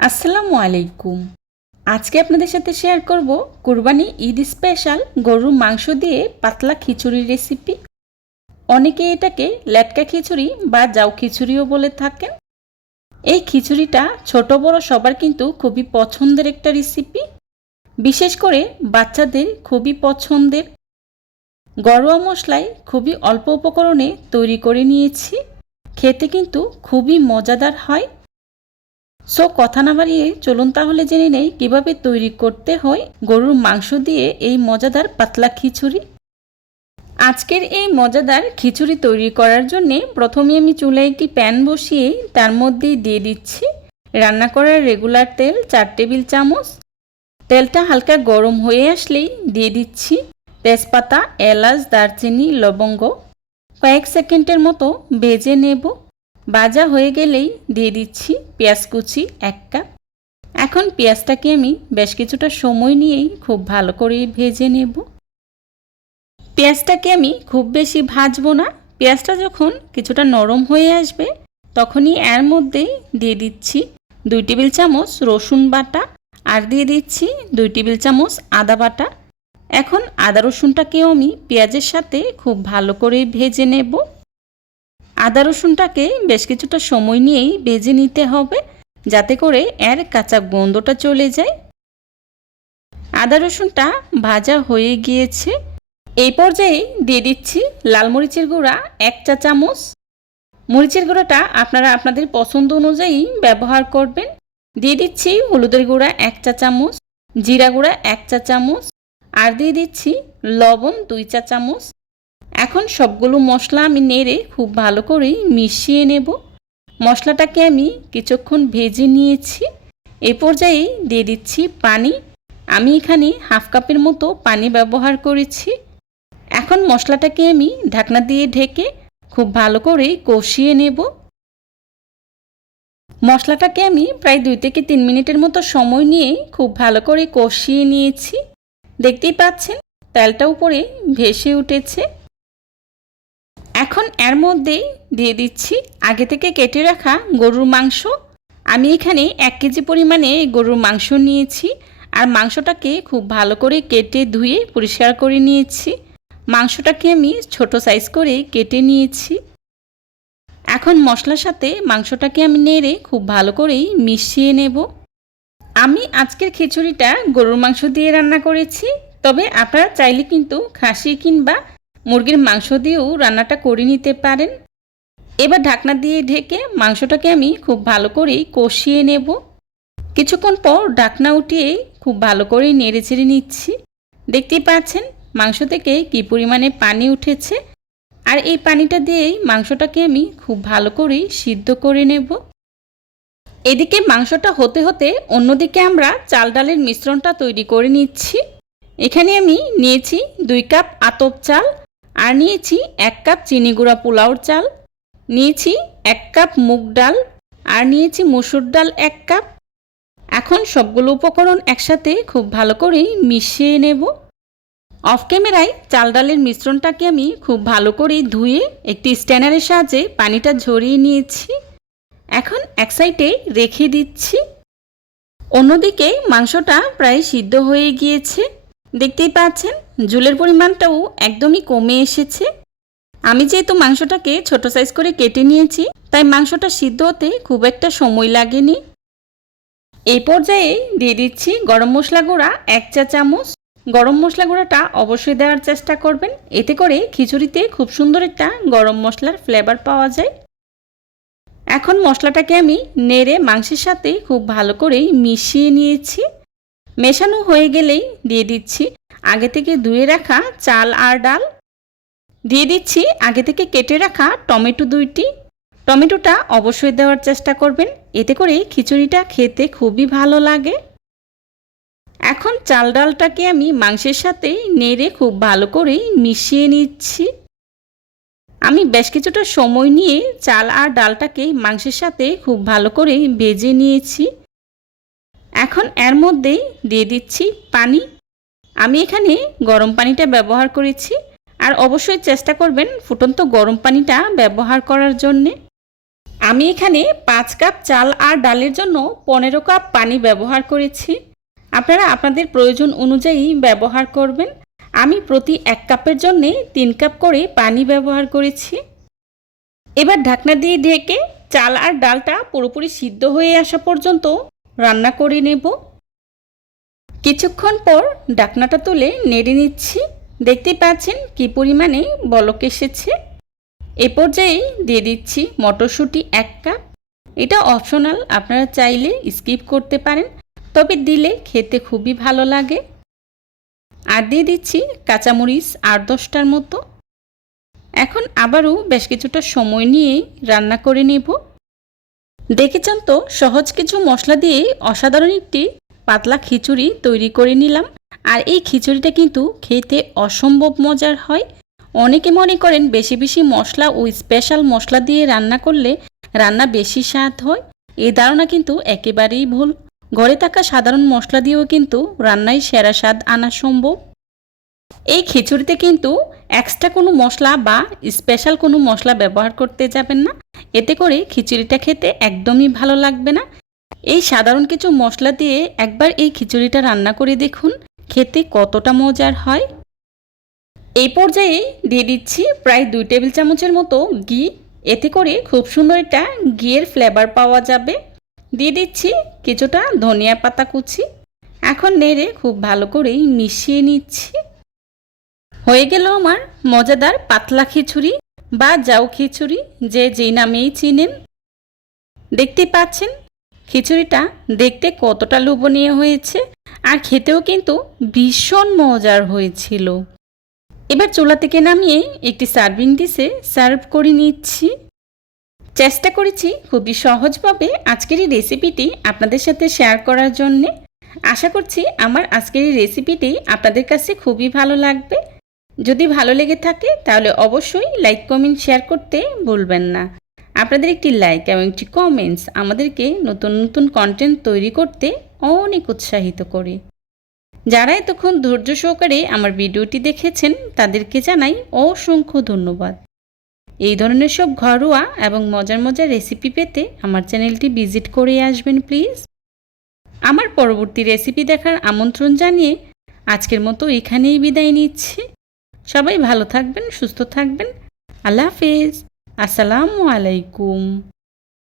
আসসালামু আলাইকুম। আজকে আপনাদের সাথে শেয়ার করব কুরবানি ঈদ স্পেশাল গরুর মাংস দিয়ে পাতলা খিচুড়ি রেসিপি। অনেকে এটাকে লেটকা খিচুড়ি বা জাউ খিচুড়িও বলে থাকেন। এই খিচুড়িটা ছোট বড় সবার কিন্তু খুবই পছন্দের একটা রেসিপি, বিশেষ করে বাচ্চাদের খুবই পছন্দের। ঘরোয়া মশলায় খুবই অল্প উপকরণে তৈরি করে নিয়েছি, খেতে কিন্তু খুবই মজাদার হয়। সো কথা না বাড়িয়ে চলুন তাহলে জেনে নেই কিভাবে তৈরি করতে হয় গরুর মাংস দিয়ে এই মজাদার পাতলা খিচুড়ি। আজকের এই মজাদার খিচুড়ি তৈরি করার জন্যে প্রথমে আমি চুলায় একটি প্যান বসিয়ে তার মধ্যে দিয়ে দিচ্ছি রান্না করার রেগুলার তেল 4 টেবিল চামচ। তেলটা হালকা গরম হয়ে আসলেই দিয়ে দিচ্ছি তেজপাতা, এলাচ, দারচিনি, লবঙ্গ। কয়েক সেকেন্ডের মতো ভেজে নেব। ভাজা হয়ে গেলেই দিয়ে দিচ্ছি পেঁয়াজ কুচি 1 কাপ। এখন পেঁয়াজটাকে আমি বেশ কিছুটা সময় নিয়েই খুব ভালো করে ভেজে নেব। পেঁয়াজটাকে আমি খুব বেশি ভাজবো না। পেঁয়াজটা যখন কিছুটা নরম হয়ে আসবে তখনই এর মধ্যে দিয়ে দিচ্ছি 2 টেবিল চামচ রসুন বাটা আর দিয়ে দিচ্ছি 2 টেবিল চামচ আদা বাটা। এখন আদা রসুনটাকেও আমি পেঁয়াজের সাথে খুব ভালো করে ভেজে নেব। আদা রসুনটাকে বেশ কিছুটা সময় নিয়েই ভেজে নিতে হবে, যাতে করে এর কাঁচা গন্ধটা চলে যায়। আদা রসুনটা ভাজা হয়ে গিয়েছে। এই পর্যায়ে দিয়ে দিচ্ছি লাল মরিচের গুঁড়া 1 চা চামচ। মরিচের গুঁড়াটা আপনারা আপনাদের পছন্দ অনুযায়ী ব্যবহার করবেন। দিয়ে দিচ্ছি হলুদের গুঁড়া 1 চা চামচ, জিরা গুঁড়া 1 চা চামচ আর দিয়ে দিচ্ছি লবণ 2 চা চামচ। এখন সবগুলো মশলা আমি নেড়ে খুব ভালো করে মিশিয়ে নেব। মশলাটাকে আমি কিছুক্ষণ ভেজে নিয়েছি। এই পর্যায়ে দিয়ে দিচ্ছি পানি। আমি এখানে হাফ কাপের মতো পানি ব্যবহার করেছি। এখন মশলাটাকে আমি ঢাকনা দিয়ে ঢেকে খুব ভালো করে কষিয়ে নেব। মশলাটাকে আমি প্রায় 2 থেকে 3 মিনিটের মতো সময় নিয়ে খুব ভালো করে কষিয়ে নিয়েছি। দেখতেই পাচ্ছেন তেলটা উপরে ভেসে উঠেছে। এখন এর মধ্যে দিয়ে দিচ্ছি আগে থেকে কেটে রাখা গরুর মাংস। আমি এখানে 1 কেজি পরিমাণে গরুর মাংস নিয়েছি আর মাংসটাকে খুব ভালো করে কেটে ধুয়ে পরিষ্কার করে নিয়েছি। মাংসটাকে আমি ছোট সাইজ করে কেটে নিয়েছি। এখন মশলার সাথে মাংসটাকে আমি নেড়ে খুব ভালো করেই মিশিয়ে নেব। আমি আজকের খিচুড়িটা গরুর মাংস দিয়ে রান্না করেছি, তবে আপনারা চাইলে কিন্তু খাসি কিংবা মুরগির মাংস দিয়েও রান্নাটা করে নিতে পারেন। এবার ঢাকনা দিয়ে ঢেকে মাংসটাকে আমি খুব ভালো করে কষিয়ে নেব। কিছুক্ষণ পর ঢাকনা উঠিয়ে খুব ভালো করে নেড়ে চেড়ে নিচ্ছি। দেখতেই পাচ্ছেন মাংস থেকে কী পরিমাণে পানি উঠেছে আর এই পানিটা দিয়েই মাংসটাকে আমি খুব ভালো করে সিদ্ধ করে নেব। এদিকে মাংসটা হতে হতে অন্যদিকে আমরা চাল ডালের মিশ্রণটা তৈরি করে নিচ্ছি। এখানে আমি নিয়েছি 2 কাপ আতপ চাল আর নিয়েছি 1 কাপ চিনি গুঁড়া পোলাওর চাল, নিয়েছি 1 কাপ মুগ ডাল আর নিয়েছি মসুর ডাল 1 কাপ। এখন সবগুলো উপকরণ একসাথে খুব ভালো করে মিশিয়ে নেব। অফ ক্যামেরায় চাল ডালের মিশ্রণটাকে আমি খুব ভালো করে ধুয়ে একটি স্ট্যানারের সাহায্যে পানিটা ঝরিয়ে নিয়েছি। এখন এক সাইডে রেখে দিচ্ছি। অন্যদিকে মাংসটা প্রায় সিদ্ধ হয়ে গিয়েছে। দেখতেই পাচ্ছেন ঝোলের পরিমাণটাও একদমই কমে এসেছে। আমি যেহেতু মাংসটাকে ছোট সাইজ করে কেটে নিয়েছি তাই মাংসটা সিদ্ধ হতে খুব একটা সময় লাগেনি। এই পর্যায়ে দিয়ে দিচ্ছি গরম মশলা গুঁড়া 1 চা চামচ। গরম মশলা গুঁড়াটা অবশ্যই দেওয়ার চেষ্টা করবেন, এতে করে খিচুড়িতে খুব সুন্দর একটা গরম মশলার ফ্লেভার পাওয়া যায়। এখন মশলাটাকে আমি নেড়ে মাংসের সাথে খুব ভালো করে মিশিয়ে নিয়েছি। মেশানো হয়ে গেলেই দিয়ে দিচ্ছি আগে থেকে ধুয়ে রাখা চাল আর ডাল। দিয়ে দিচ্ছি আগে থেকে কেটে রাখা টমেটো 2টি। টমেটোটা অবশ্যই দেওয়ার চেষ্টা করবেন, এতে করে খিচুড়িটা খেতে খুবই ভালো লাগে। এখন চাল ডালটাকে আমি মাংসের সাথে নেড়ে খুব ভালো করে মিশিয়ে নিচ্ছি। আমি বেশ কিছুটা সময় নিয়ে চাল আর ডালটাকে মাংসের সাথে খুব ভালো করে ভেজে নিয়েছি। এখন এর মধ্যে দিয়ে দিচ্ছি পানি। আমি এখানে গরম পানিটা ব্যবহার করেছি আর অবশ্যই চেষ্টা করবেন ফুটন্ত গরম পানিটা ব্যবহার করার জন্যে। আমি এখানে 5 কাপ চাল আর ডালের জন্য 15 কাপ পানি ব্যবহার করেছি। আপনারা আপনাদের প্রয়োজন অনুযায়ী ব্যবহার করবেন। আমি প্রতি 1 কাপের জন্য 3 কাপ করে পানি ব্যবহার করেছি। এবার ঢাকনা দিয়ে ঢেকে চাল আর ডালটা পুরোপুরি সিদ্ধ হয়ে আসা পর্যন্ত রান্না করে নেব। কিছুক্ষণ পর ঢাকনাটা তুলে নেড়ে নিচ্ছি। দেখতেই পাচ্ছেন কি পরিমাণে বলক এসেছে। এ পর্যায়ে দিয়ে দিচ্ছি মটরশুঁটি 1 কাপ। এটা অপশনাল, আপনারা চাইলে স্কিপ করতে পারেন, তবে দিলে খেতে খুবই ভালো লাগে। আর দিয়ে দিচ্ছি কাঁচামরিচ 8-10টার মতো। এখন আবারও বেশ কিছুটা সময় নিয়ে রান্না করে নেব। দেখেছেন তো, সহজ কিছু মশলা দিয়ে অসাধারণ একটি পাতলা খিচুড়ি তৈরি করে নিলাম। আর এই খিচুড়িটা কিন্তু খেতে অসম্ভব মজার হয়। অনেকে মনে করেন বেশি বেশি মশলা ও স্পেশাল মশলা দিয়ে রান্না করলে রান্না বেশি স্বাদ হয়। এই ধারণা কিন্তু একেবারেই ভুল। ঘরে থাকা সাধারণ মশলা দিয়েও কিন্তু রান্নায় সেরা স্বাদ আনা সম্ভব। এই খিচুড়িতে কিন্তু এক্সট্রা কোনো মশলা বা স্পেশাল কোনো মশলা ব্যবহার করতে যাবেন না, এতে করে খিচুড়িটা খেতে একদমই ভালো লাগবে না। এই সাধারণ কিছু মশলা দিয়ে একবার এই খিচুড়িটা রান্না করে দেখুন, খেতে কতটা মজার হয়। এই পর্যায়ে দিয়ে দিচ্ছি প্রায় 2 টেবিল চামচের মতো ঘি। এতে করে খুব সুন্দর একটা ঘিয়ের ফ্লেভার পাওয়া যাবে। দিয়ে দিচ্ছি কিছুটা ধনিয়া পাতা কুচি। এখন নেড়ে খুব ভালো করেই মিশিয়ে নিচ্ছি। হয়ে গেল আমার মজাদার পাতলা খিচুড়ি বা জাউ খিচুড়ি, যে যেই নামেই চিনেন। দেখতে পাচ্ছেন খিচুড়িটা দেখতে কতটা লোভনীয় হয়েছে, আর খেতেও কিন্তু ভীষণ মজার হয়েছিল। এবার চুলা থেকে নামিয়ে একটি সার্ভিং ডিশে সার্ভ করে নিচ্ছি। চেষ্টা করেছি খুবই সহজভাবে আজকের এই রেসিপিটি আপনাদের সাথে শেয়ার করার জন্যে। আশা করছি আমার আজকের এই রেসিপিটি আপনাদের কাছে খুবই ভালো লাগবে। যদি ভালো লেগে থাকে তাহলে অবশ্যই লাইক, কমেন্ট, শেয়ার করতে ভুলবেন না। আপনাদের একটি লাইক এবং একটি কমেন্টস আমাদেরকে নতুন নতুন কন্টেন্ট তৈরি করতে অনেক উৎসাহিত করে। যারা এতক্ষণ ধৈর্য সহকারে আমার ভিডিওটি দেখেছেন তাদেরকে জানাই অসংখ্য ধন্যবাদ। এই ধরনের সব ঘরোয়া এবং মজার মজার রেসিপি পেতে আমার চ্যানেলটি ভিজিট করে আসবেন প্লিজ। আমার পরবর্তী রেসিপি দেখার আমন্ত্রণ জানিয়ে আজকের মতো এখানেই বিদায় নিচ্ছি। সবাই ভালো থাকবেন, সুস্থ থাকবেন। আল্লাহ হাফেজ। আসসালামু আলাইকুম।